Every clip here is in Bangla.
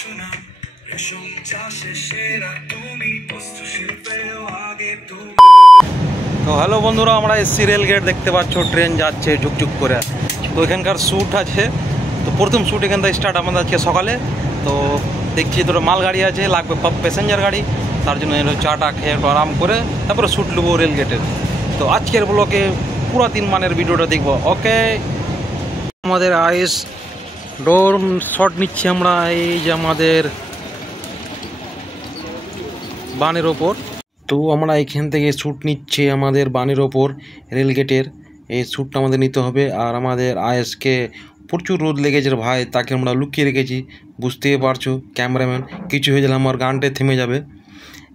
তো হ্যালো বন্ধুরা, আমরা এসছি রেল গেট, দেখতে পাচ্ছ ট্রেন যাচ্ছে ঝুকঝুক করে। তো এখানকার শ্যুট আছে, তো প্রথম শ্যুট এখান থেকে স্টার্ট আমাদের আজকে সকালে। তো দেখছি দুটো মালগাড়ি আছে, লাগবে প্যাসেঞ্জার গাড়ি, তার জন্য চাটা খেয়ে একটু আরাম করে তারপরে শ্যুট নেবো রেল গেটের। তো আজকের ব্লগে পুরো 3 মানের ভিডিওটা দেখবো। ওকে, আমাদের আইএস ডোর শট নিচ্ছি আমরা, এই যে আমাদের বানের ওপর। তো আমরা এখান থেকে শ্যুট নিচ্ছি আমাদের বানের ওপর রেল গেটের। এই শ্যুটটা আমাদের নিতে হবে। আর আমাদের আইএসকে প্রচুর রোদ লেগেছে ভাই, তাকে আমরা লুকিয়ে রেখেছি। বুঝতেই পারছো ক্যামেরাম্যান, কিছু হয়ে গেলে আমার গানটা থেমে যাবে।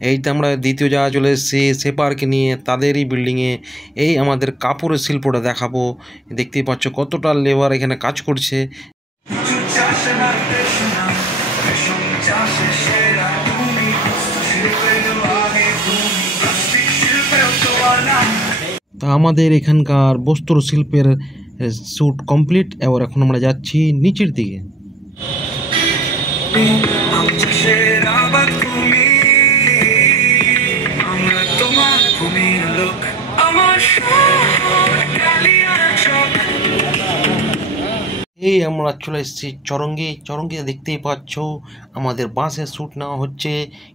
এইটা আমরা দ্বিতীয় জায়গায় চলে এসেছি সেপারকে নিয়ে, তাদেরই বিল্ডিংয়ে। এই আমাদের কাপড়ের শিল্পটা দেখাবো। দেখতেই পাচ্ছ কতটা লেবার এখানে কাজ করছে। তা আমাদের এখানকার বস্ত্র শিল্পের শ্যুট কমপ্লিট। এবার এখন আমরা যাচ্ছি নিচের দিকে। এই আমরা চলে এসেছি চরঙ্গি দেখতেই পাচ্ছ আমাদের বাসের শ্যুট নেওয়া হচ্ছে।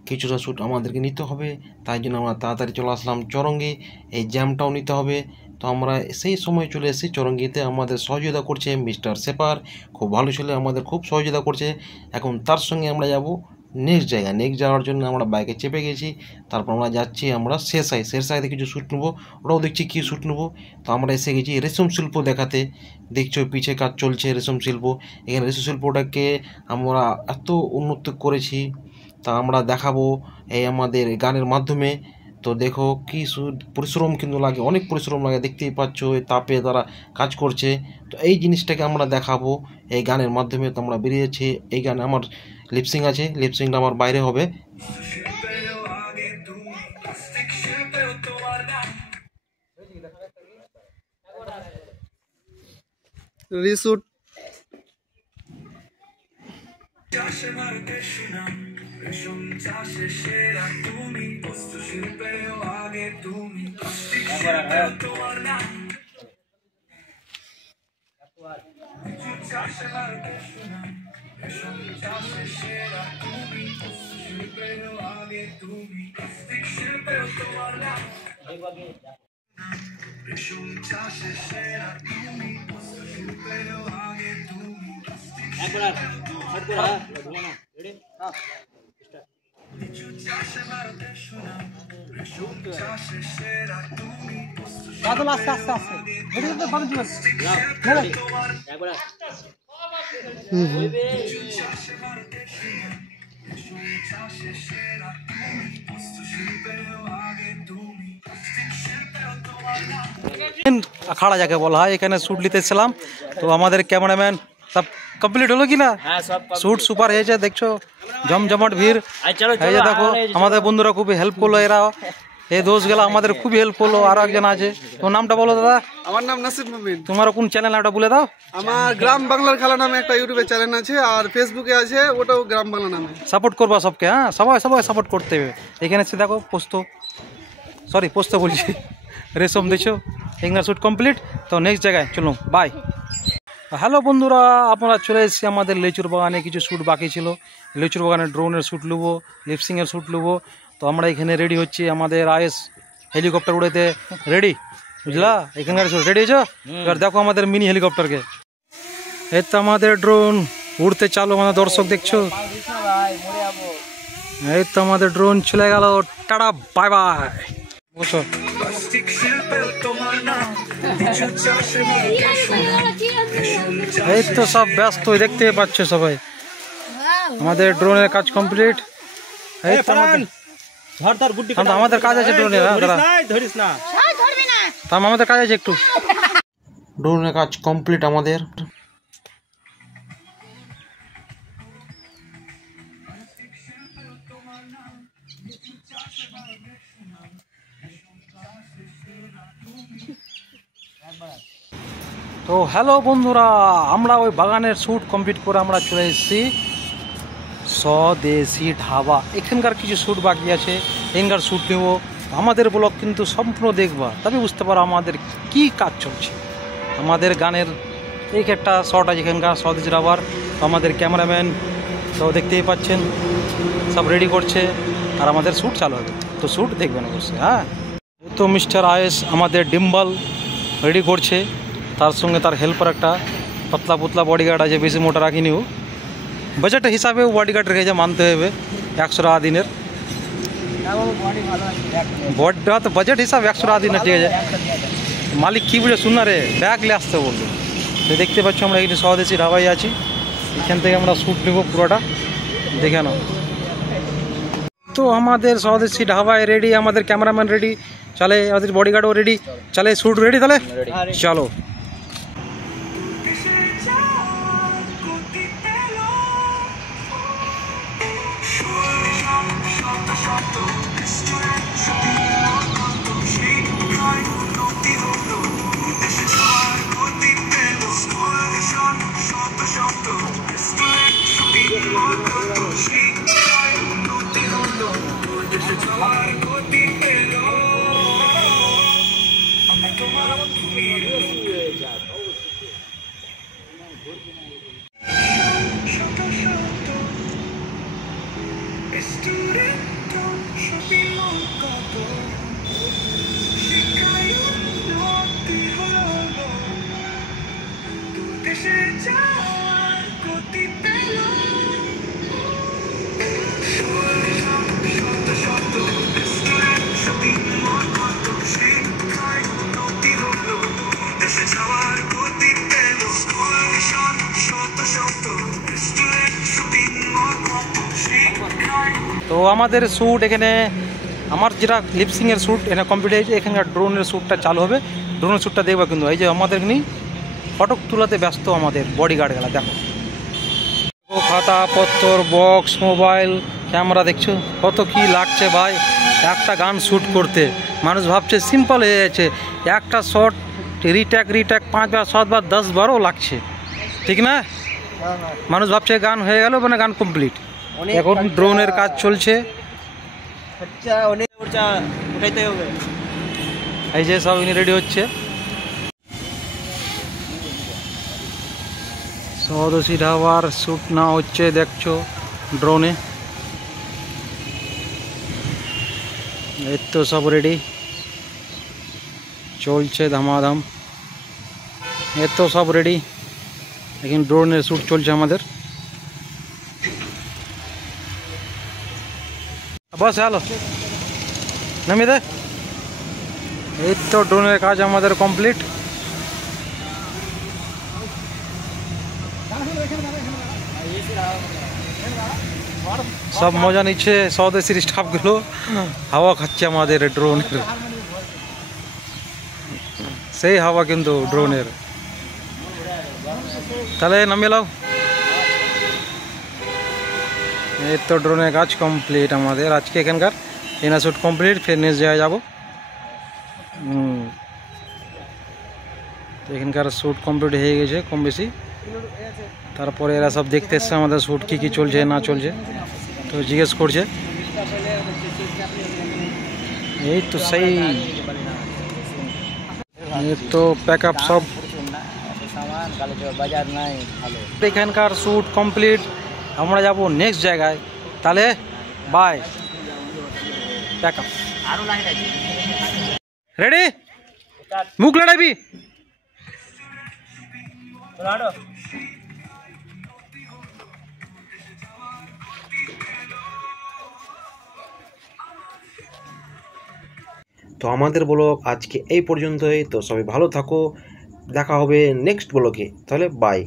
কিছুটা শ্যুট আমাদেরকে নিতে হবে, তাই জন্য আমরা তাড়াতাড়ি চলে আসলাম চরঙ্গি। এই জ্যামটাও নিতে হবে। তো আমরা সেই সময় চলে এসেছি চরঙ্গিতে। আমাদের সহযোগিতা করছে মিস্টার সেপার, খুব ভালো ছেলে, আমাদের খুব সহযোগিতা করছে। এখন তার সঙ্গে আমরা যাব নেক্সট যাওয়ার জন্য আমরা বাইকে চেপে গেছি। তারপর আমরা যাচ্ছি আমরা শেরশাইতে কিছু শ্যুট নেবো, ওটাও দেখছি কী শ্যুট নেবো। তো আমরা এসে গেছি রেশম শিল্প দেখাতে। দেখছো পিছে কাজ চলছে রেশম শিল্প। এখানে রেশম শিল্পটাকে আমরা এত উন্নত করেছি, তা আমরা দেখাবো এই আমাদের গানের মাধ্যমে। তো দেখো কি পরিশ্রম কিন্তু লাগে, অনেক পরিশ্রম লাগে, দেখতেই পাচ্ছ এই তাপে তারা কাজ করছে। তো এই জিনিসটাকে আমরা দেখাবো এই গানের মাধ্যমে। তো আমরা বেরিয়েছি, এই গানে আমার লিপসিং আছে, লিপসিংটা আমার বাইরে হবে। রিশুট আখাড়া যাকে বলা হয়, এখানে শ্যুট নিতেছিলাম। তো আমাদের ক্যামেরাম্যান সব কমপ্লিট হলো কি না? শ্যুট সুপার হয়েছে, দেখছো জমজমাট ভিড়। এই যে দেখো আমাদের বন্ধুরা খুবই হেল্প করলো, এরা এই দোষ গেলা আমাদের খুবই হেল্প করলো। আরো একজন আছে, তোমার নামটা বলো দাদা? আমার নাম নাসিব মুমিন। তোমার কোন চ্যানেল ওটা বলে দাও? আমার গ্রাম বাংলার খেলা নামে একটা ইউটিউবে চ্যানেল আছে, আর ফেসবুকে আছে, ওটাও গ্রাম বাংলা নামে। সাপোর্ট করবা সবকে, হ্যাঁ সবাই সাপোর্ট করতে হবে। এখানে এসে দেখো পোস্ত বলছি রেশম, দেখছো এখানে শ্যুট কমপ্লিট। তো নেক্সট জায়গায় চলো, বাই। হ্যালো বন্ধুরা, আপনারা চলে এসেছি আমাদের লেচুর বাগানে। কিছু শ্যুট বাকি ছিল, লেচুর বাগানে ড্রোনের শ্যুট নেবো, লিপসিংয়ের শ্যুট নেবো। তো আমরা এখানে রেডি হচ্ছি, আমাদের আইএস হেলিকপ্টার উড়াতে রেডি, বুঝলা? এখানকার রেডি হয়েছ? এবার দেখো আমাদের মিনি হেলিকপ্টারকে। এই তো আমাদের ড্রোন উড়তে চালো, আমাদের দর্শক দেখছো। এই তো আমাদের ড্রোন চলে গেল, টাটা বাই বাই। বসো। এই তো সব ব্যস্ত, দেখতে পাচ্ছ সবাই। আমাদের ড্রোনের কাজ কমপ্লিট। এই তো আমাদের কাজ আছে ড্রোনের, আমাদের কাজ আছে একটু। ড্রোনের কাজ কমপ্লিট আমাদের। তো হ্যালো বন্ধুরা, আমরা ওই বাগানের শ্যুট কমপ্লিট করে আমরা চলে এসেছি স্বদেশি ধাবা, এখানকার কিছু শ্যুট বাকি আছে, এখানকার শ্যুট নেব। আমাদের ব্লগ কিন্তু সম্পূর্ণ দেখবা, তবে বুঝতে পারো আমাদের কি কাজ চলছে। আমাদের গানের এই একটা শট আছে এখানকার স্বদেশি ধাবার। আমাদের ক্যামেরাম্যান তো দেখতেই পাচ্ছেন সব রেডি করছে, আর আমাদের শ্যুট চালু হবে, তো শ্যুট দেখবেন অবশ্যই। হ্যাঁ, তো মিস্টার আয়েস আমাদের ডিম্বল রেডি করছে, তার সঙ্গে তার হেল্পার একটা পাতলা পুতলা বডিগার্ড আছে, বেশি মোটা রাখিনি। ও বাজেট হিসাবে বডিগার্ড রেখেছে, মানতে হবে 100 টাকা দিনের বডিটা, তো বাজেট হিসাবে 100 টাকা দিনের, ঠিক আছে। মালিক কী বুঝে শুন না রে, ব্যাগ নিয়ে আসতে বললো। তো দেখতে পাচ্ছ আমরা এখানে স্বদেশি ধাবায় আছি, এখান থেকে আমরা শ্যুট নেব পুরোটা, দেখে নাও। তো আমাদের স্বদেশি ধাবায় রেডি, আমাদের ক্যামেরাম্যান রেডি, চলে আমাদের বডিগার্ডও রেডি, চলে শ্যুট রেডি, তাহলে চলো। তো আমাদের শ্যুট এখানে, আমার যেটা লিপসিংয়ের শ্যুট এখানে কমপ্লিট হয়েছে, এখানকার ড্রোনের শ্যুটটা চালু হবে। ড্রোনের শ্যুটটা দেখবা কিন্তু, এই যে আমাদের নিয়ে ফটো তোলাতে ব্যস্ত আমাদের বডিগার্ডগুলা, দেখো খাতাপত্র, বক্স, মোবাইল, ক্যামেরা, দেখছো কত কি লাগছে ভাই একটা গান শ্যুট করতে। মানুষ ভাবছে সিম্পল হয়ে যাচ্ছে, একটা শট রিট্যাক 5 বার 7 বার 10 বারও লাগছে, ঠিক না? মানুষ ভাবছে গান হয়ে গেল, মানে গান কমপ্লিট। এখন ড্রোনের কাজ চলছে, এই যে সব রেডি হচ্ছে। স্বদেশি ধাবার শ্যুট না হচ্ছে, দেখছো ড্রোনে। এই তো সব রেডি চলছে ধামাধাম, এই তো সব রেডি। এখন ড্রোনের শ্যুট চলছে আমাদের। बस हेलो नमी दे, এই তো ড্রোনের কাজ আমাদের কমপ্লিট। সব মজা নিচ্ছে স্বদেশির স্টাফগুলো, হাওয়া খাচ্ছে আমাদের ড্রোনের, সেই হাওয়া কিন্তু ড্রোনের। তাহলে নামিয়ে লাও। এই তো ড্রোনের কাজ কমপ্লিট আমাদের আজকে, এখানকার এনা শ্যুট কমপ্লিট, ফের নেক্সট জায়গায় যাবো। তো এখানকার শ্যুট কমপ্লিট হয়ে গেছে কম বেশি, তারপরে এরা সব দেখতে এসছে আমাদের শ্যুট কী কী চলছে না চলছে, তো জিজ্ঞেস করছে। এই তো সেই, এই তো প্যাক আপ সব, এখানকার শ্যুট কমপ্লিট। আমরা যাব নেক্সট জায়গায়, তাহলে বাই, প্যাক আপ। রেডি, মুখ লড়াইবি। তো আমাদের ব্লগ আজকে এই পর্যন্তই। তো সবাই ভালো থাকো, দেখা হবে নেক্সট ব্লগে, তাহলে বাই।